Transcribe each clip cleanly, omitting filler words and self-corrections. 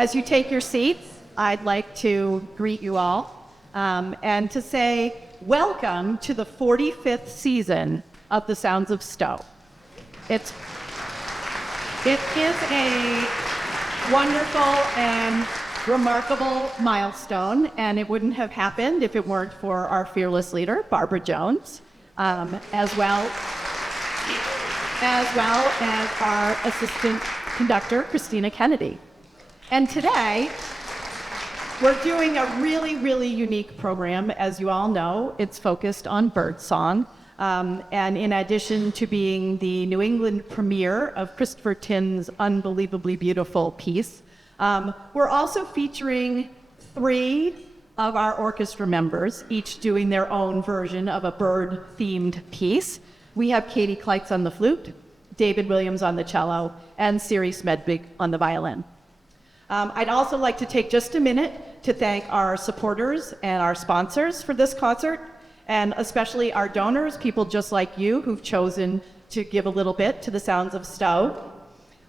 As you take your seats, I'd like to greet you all and to say welcome to the 45th season of The Sounds of Stow. It is a wonderful and remarkable milestone, and it wouldn't have happened if it weren't for our fearless leader, Barbara Jones, as well as our assistant conductor, Christina Kennedy. And today, we're doing a really, really unique program. As you all know, it's focused on Birdsong. And in addition to being the New England premiere of Christopher Tin's unbelievably beautiful piece, we're also featuring 3 of our orchestra members, each doing their own version of a bird-themed piece. We have Katie Kleitz on the flute, David Williams on the cello, and Siri Smedbig on the violin. I'd also like to take just a minute to thank our supporters and our sponsors for this concert, and especially our donors, people just like you who've chosen to give a little bit to the Sounds of Stow.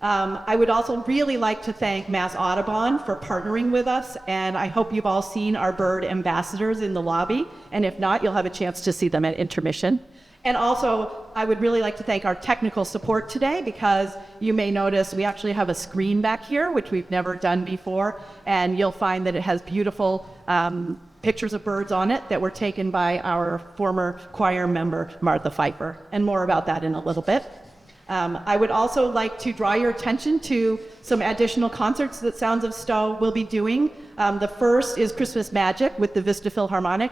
I would also really like to thank Mass Audubon for partnering with us, and I hope you've all seen our bird ambassadors in the lobby, and if not, you'll have a chance to see them at intermission. And also, I would really like to thank our technical support today, because you may notice we actually have a screen back here, which we've never done before, and you'll find that it has beautiful pictures of birds on it that were taken by our former choir member, Martha Pfeiffer, and more about that in a little bit. I would also like to draw your attention to some additional concerts that Sounds of Stow will be doing. The first is Christmas Magic with the Vista Philharmonic.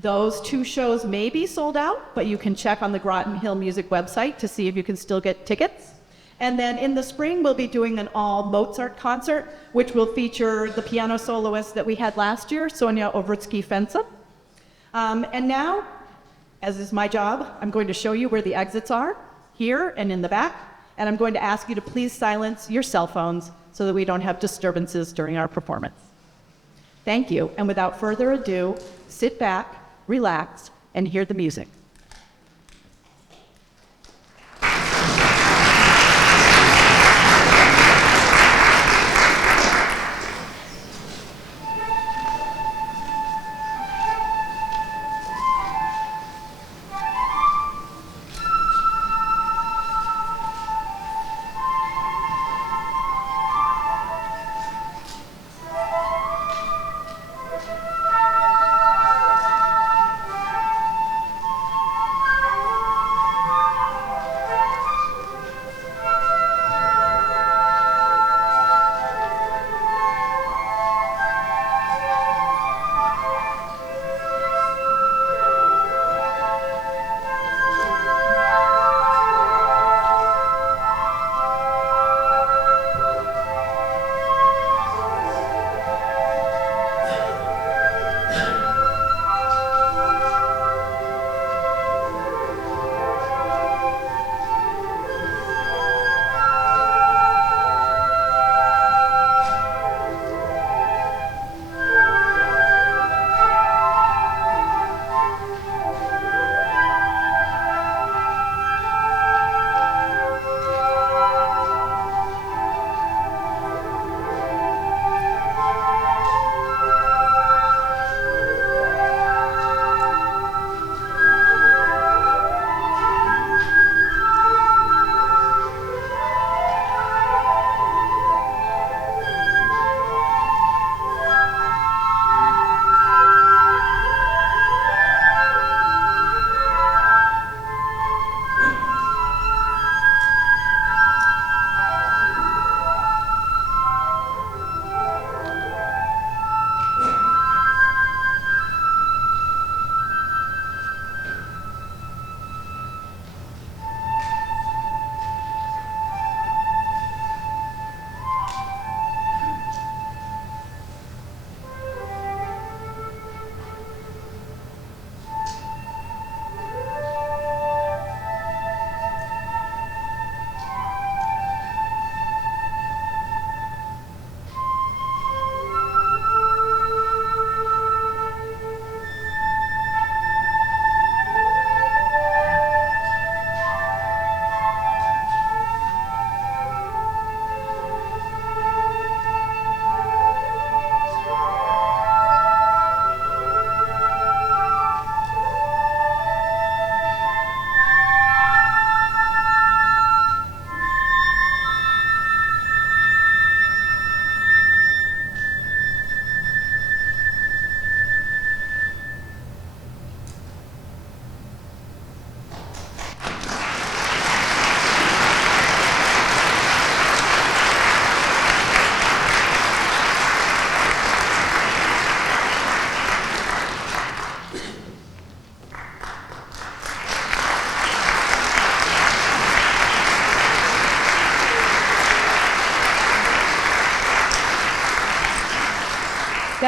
Those 2 shows may be sold out, but you can check on the Groton Hill Music website to see if you can still get tickets. And then in the spring, we'll be doing an all Mozart concert, which will feature the piano soloist that we had last year, Sonia Ovritsky-Fensa. And now, as is my job, I'm going to show you where the exits are, here and in the back, and I'm going to ask you to please silence your cell phones so that we don't have disturbances during our performance. Thank you, and without further ado, sit back, relax, and hear the music.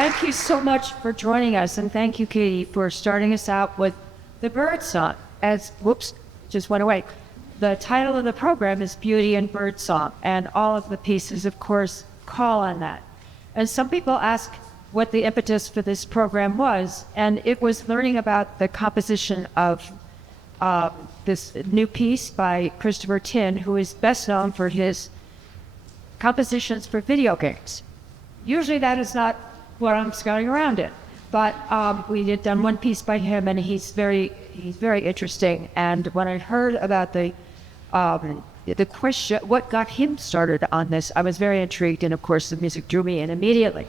thank you so much for joining us, and thank you, Katie, for starting us out with the Birdsong. Whoops, just went away. The title of the program is Beauty and Birdsong, and all of the pieces, of course, call on that. And some people ask what the impetus for this program was, and it was learning about the composition of this new piece by Christopher Tin, who is best known for his compositions for video games. Usually that is not what I'm scouting around in, but we had done one piece by him, and he's very interesting. And when I heard about the question, what got him started on this, I was very intrigued, and of course the music drew me in immediately.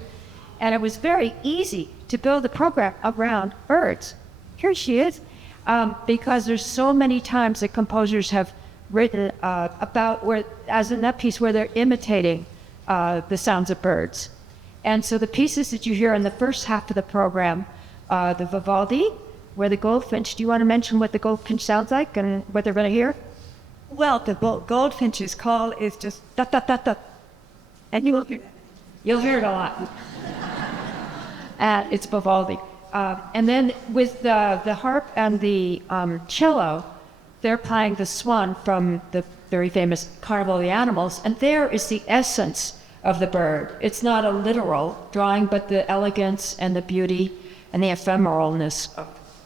And it was very easy to build a program around birds. Here she is, because there's so many times that composers have written about where, as in that piece, where they're imitating the sounds of birds. And so the pieces that you hear in the first half of the program, the Vivaldi, where the Goldfinch, do you want to mention what the Goldfinch sounds like and what they're going to hear? Well, the Goldfinch's call is just da-da-da-da. And you'll hear it a lot. It's Vivaldi. And then with the harp and the cello, they're playing the Swan from the very famous Carnival of the Animals, and there is the essence of the bird. It's not a literal drawing, but the elegance and the beauty and the ephemeralness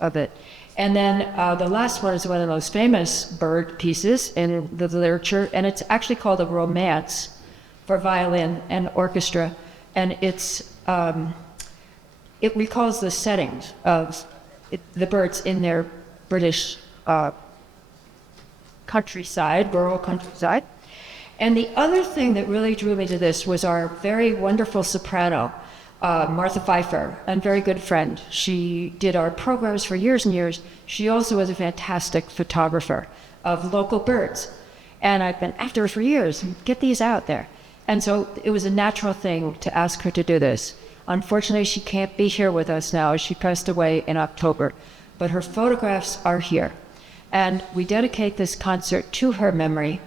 of it. And then the last one is one of the most famous bird pieces in the literature, and it's actually called a romance for violin and orchestra, and it recalls the settings of the birds in their British countryside, rural countryside. And the other thing that really drew me to this was our very wonderful soprano, Martha Pfeiffer, a very good friend. She did our programs for years and years. She also was a fantastic photographer of local birds. And I've been after her for years, get these out there. And so it was a natural thing to ask her to do this. Unfortunately, she can't be here with us now. She passed away in October, but her photographs are here. And we dedicate this concert to her memory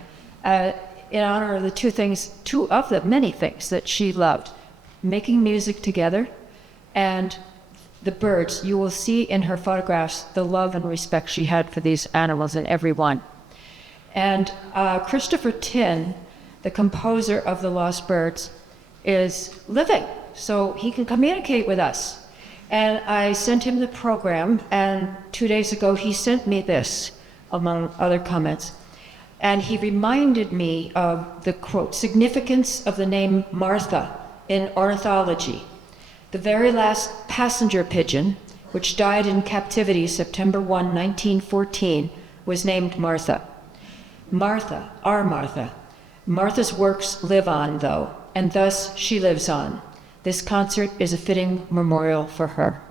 in honor of two of the many things that she loved: making music together and the birds. You will see in her photographs the love and respect she had for these animals and everyone. And Christopher Tin, the composer of The Lost Birds, is living, so he can communicate with us. And I sent him the program, and 2 days ago he sent me this, among other comments. And he reminded me of the, quote, significance of the name Martha in ornithology. The very last passenger pigeon, which died in captivity September 1, 1914, was named Martha. Martha, our Martha. Martha's works live on, though, and thus she lives on. This concert is a fitting memorial for her.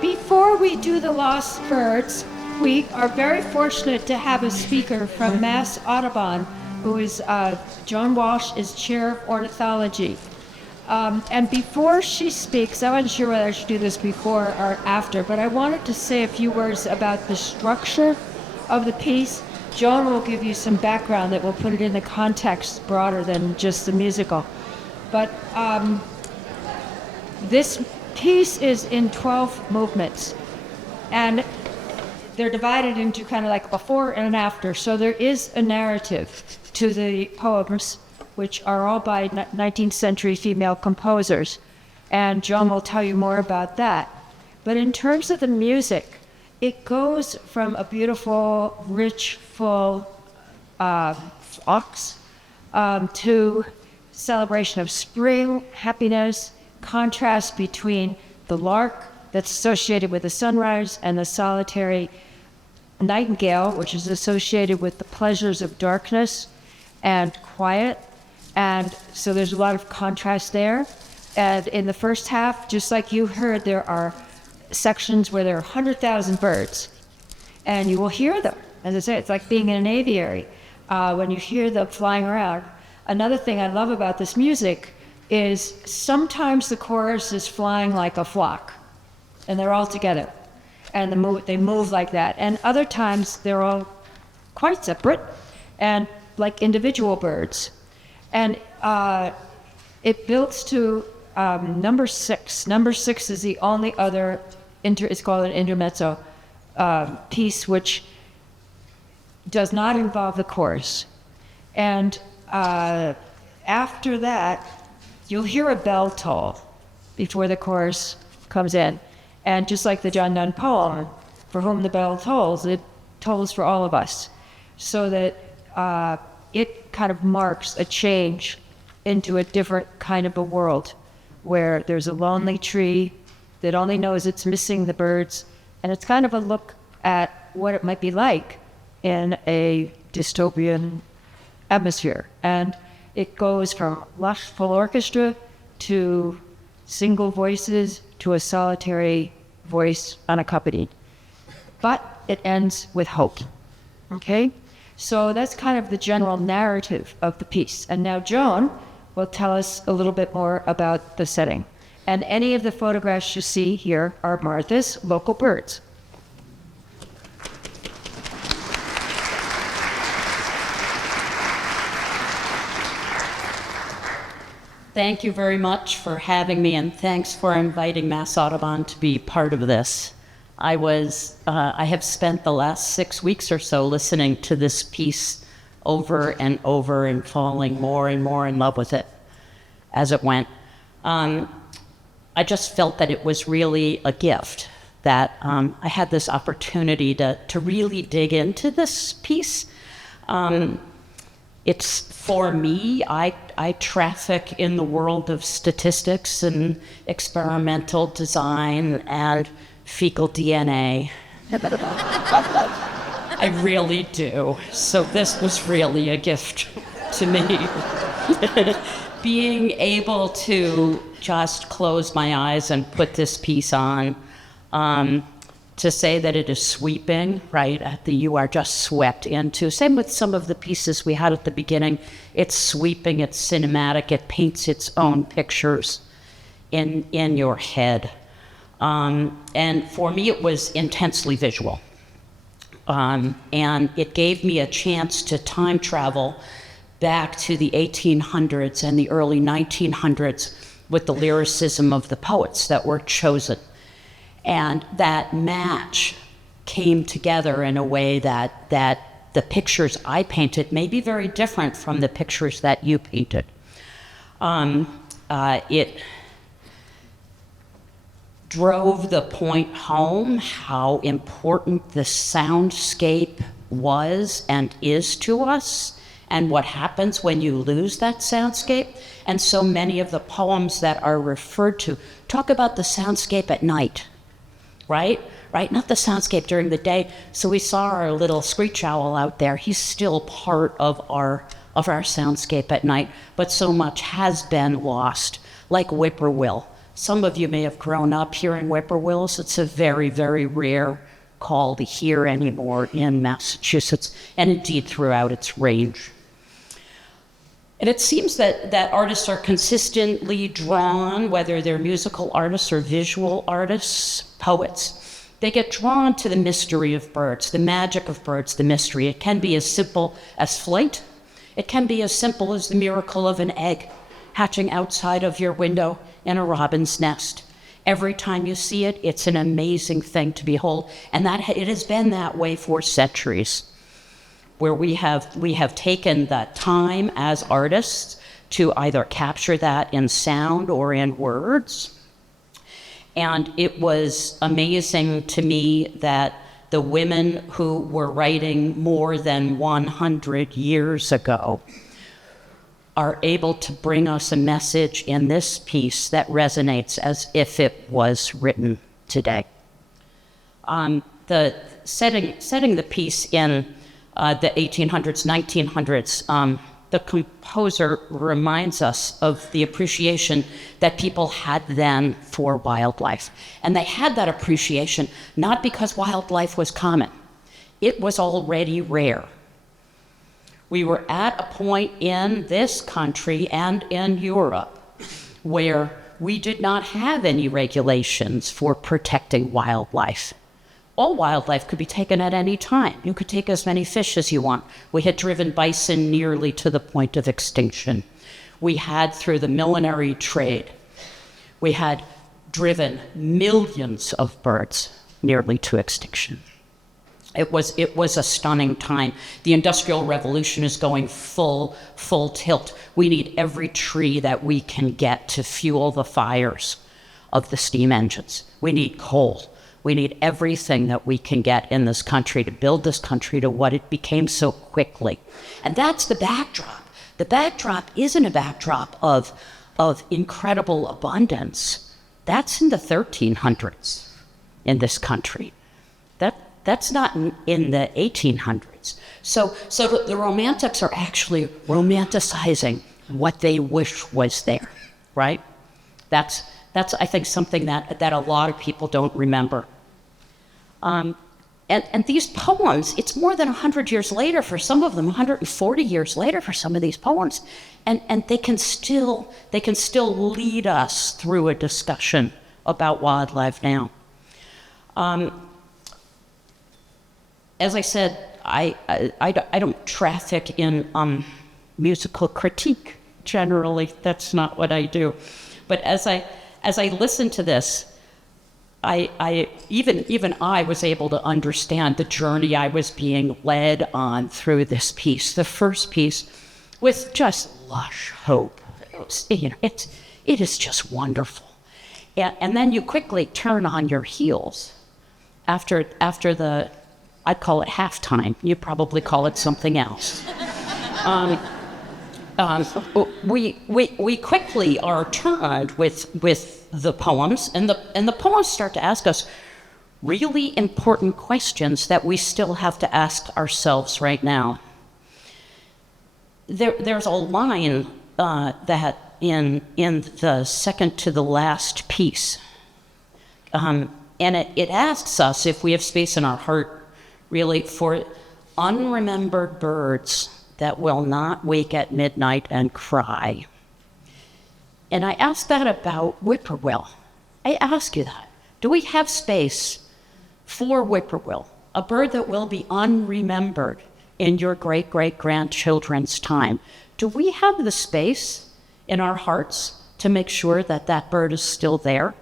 Before we do the Lost Birds, we are very fortunate to have a speaker from Mass Audubon, who is Joan Walsh is chair of ornithology. And before she speaks, I wasn't sure whether I should do this before or after, but I wanted to say a few words about the structure of the piece. Joan will give you some background that will put it in the context broader than just the musical. But this piece is in 12 movements, and they're divided into kind of like a before and an after. So there is a narrative to the poems, which are all by 19th century female composers. And Joan will tell you more about that. But in terms of the music, it goes from a beautiful, rich, full ox to celebration of spring, happiness, contrast between the lark that's associated with the sunrise and the solitary nightingale, which is associated with the pleasures of darkness and quiet. And so there's a lot of contrast there. And in the first half, just like you heard, there are sections where there are 100,000 birds. And you will hear them. As I say, it's like being in an aviary when you hear them flying around. Another thing I love about this music is sometimes the chorus is flying like a flock, and they're all together. And they move like that. And other times they're all quite separate and like individual birds. And it builds to number 6. Number 6 is the only other, it's called an intermezzo piece, which does not involve the chorus. And after that, you'll hear a bell toll before the chorus comes in. And just like the John Donne poem, for whom the bell tolls, it tolls for all of us. So that it kind of marks a change into a different kind of a world where there's a lonely tree that only knows it's missing the birds. And it's kind of a look at what it might be like in a dystopian atmosphere. And it goes from lush full orchestra to single voices to a solitary voice unaccompanied. But it ends with hope. Okay? So that's kind of the general narrative of the piece. And now Joan will tell us a little bit more about the setting. And any of the photographs you see here are Martha's local birds. Thank you very much for having me, and thanks for inviting Mass Audubon to be part of this. I have spent the last 6 weeks or so listening to this piece over and over and falling more and more in love with it as it went. I just felt that it was really a gift, that I had this opportunity to really dig into this piece. It's for me, I traffic in the world of statistics and experimental design and fecal DNA. I really do. So this was really a gift to me. Being able to just close my eyes and put this piece on, to say that it is sweeping, right? You are just swept into. Same with some of the pieces we had at the beginning. It's sweeping, it's cinematic, it paints its own pictures in your head. And for me, it was intensely visual. And it gave me a chance to time travel back to the 1800s and the early 1900s with the lyricism of the poets that were chosen. And that match came together in a way that the pictures I painted may be very different from the pictures that you painted. It drove the point home how important the soundscape was and is to us, and what happens when you lose that soundscape. And so many of the poems that are referred to talk about the soundscape at night. Right? Not the soundscape during the day. So we saw our little screech owl out there. He's still part of our soundscape at night, but so much has been lost, like whippoorwill. Some of you may have grown up here in whippoorwills. It's a very, very rare call to hear anymore in Massachusetts, and indeed throughout its range. And it seems that artists are consistently drawn, whether they're musical artists or visual artists, poets, they get drawn to the mystery of birds, the magic of birds, the mystery. It can be as simple as flight. It can be as simple as the miracle of an egg hatching outside of your window in a robin's nest. Every time you see it, it's an amazing thing to behold. And that it has been that way for centuries, where we have taken the time as artists to either capture that in sound or in words. And it was amazing to me that the women who were writing more than 100 years ago are able to bring us a message in this piece that resonates as if it was written today. The setting the piece in the 1800s, 1900s, the composer reminds us of the appreciation that people had then for wildlife. And they had that appreciation not because wildlife was common. It was already rare. We were at a point in this country and in Europe where we did not have any regulations for protecting wildlife. All wildlife could be taken at any time. You could take as many fish as you want. We had driven bison nearly to the point of extinction. We had, through the millinery trade, we had driven millions of birds nearly to extinction. It was a stunning time. The Industrial Revolution is going full tilt. We need every tree that we can get to fuel the fires of the steam engines. We need coal. We need everything that we can get in this country to build this country to what it became so quickly. And that's the backdrop. The backdrop isn't a backdrop of incredible abundance. That's in the 1300s in this country. That's not in the 1800s. So the Romantics are actually romanticizing what they wish was there, right? That's I think something that a lot of people don't remember. And these poems, it's more than 100 years later for some of them, 140 years later for some of these poems, and they can still lead us through a discussion about wildlife now. As I said, I don't traffic in musical critique generally. That's not what I do. But as I listened to this, even I was able to understand the journey I was being led on through this piece. The first piece with just lush hope. It is just wonderful. And then you quickly turn on your heels after the, I'd call it halftime. You probably call it something else. We quickly are turned with the poems, and the poems start to ask us really important questions that we still have to ask ourselves right now. There's a line that in the second to the last piece, and it asks us if we have space in our heart, really, for unremembered birds that will not wake at midnight and cry. And I ask that about whippoorwill. I ask you that. Do we have space for whippoorwill, a bird that will be unremembered in your great-great-grandchildren's time? Do we have the space in our hearts to make sure that that bird is still there,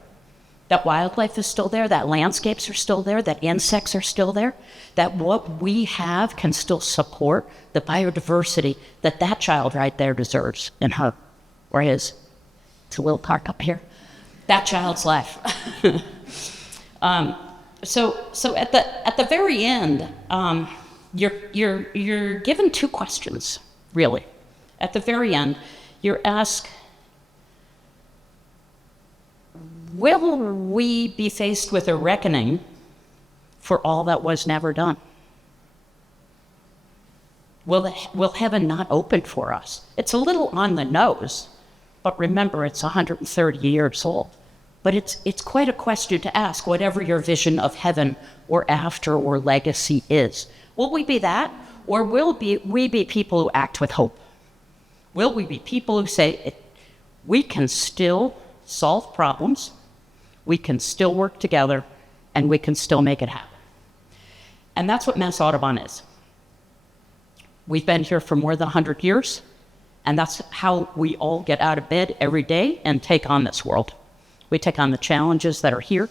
that wildlife is still there, that landscapes are still there, that insects are still there, that what we have can still support the biodiversity that that child right there deserves in her or his? It's a little park up here. That child's life. So at the very end, you're given two questions, really. At the very end, you're asked, will we be faced with a reckoning for all that was never done? Will heaven not open for us? It's a little on the nose, but remember, it's 130 years old. but it's quite a question to ask, whatever your vision of heaven or after or legacy is. Will we be that, or will we be people who act with hope? Will we be people who say, we can still solve problems, we can still work together, and we can still make it happen? And that's what Mass Audubon is. We've been here for more than 100 years, and that's how we all get out of bed every day and take on this world. We take on the challenges that are here,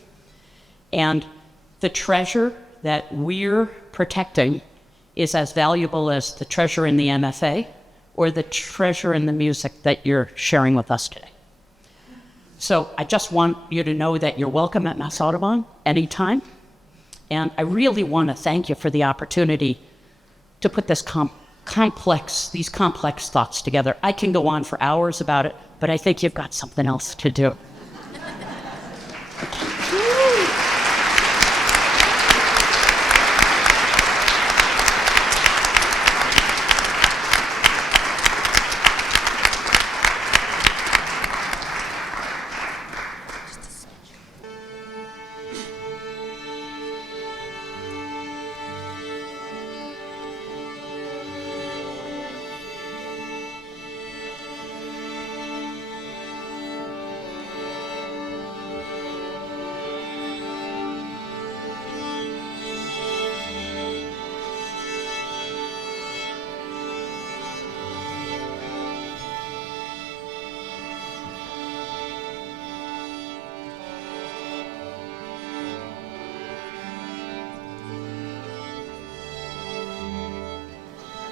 and the treasure that we're protecting is as valuable as the treasure in the MFA or the treasure in the music that you're sharing with us today. So I just want you to know that you're welcome at Mass Audubon anytime, and I really want to thank you for the opportunity to put this these complex thoughts together. I can go on for hours about it, but I think you've got something else to do.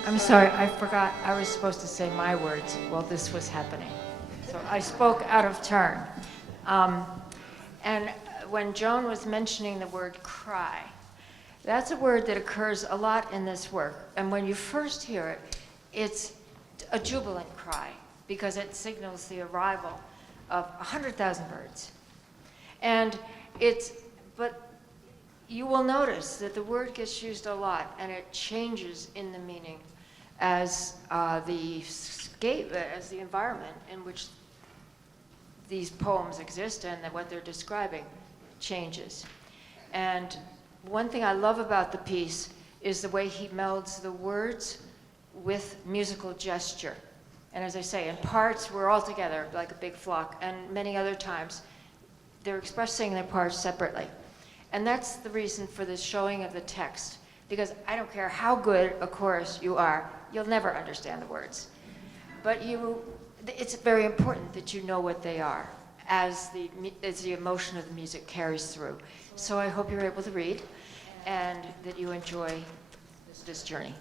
I'm sorry, I forgot I was supposed to say my words while this was happening. So I spoke out of turn. And when Joan was mentioning the word cry, that's a word that occurs a lot in this work. And when you first hear it, it's a jubilant cry because it signals the arrival of 100,000 birds. But you will notice that the word gets used a lot and it changes in the meaning as the environment in which these poems exist and what they're describing changes. And one thing I love about the piece is the way he melds the words with musical gesture. And as I say, in parts, we're all together like a big flock, and many other times, they're expressing their parts separately. And that's the reason for the showing of the text, because I don't care how good a chorus you are, you'll never understand the words. But it's very important that you know what they are as the emotion of the music carries through. So I hope you're able to read and that you enjoy this journey.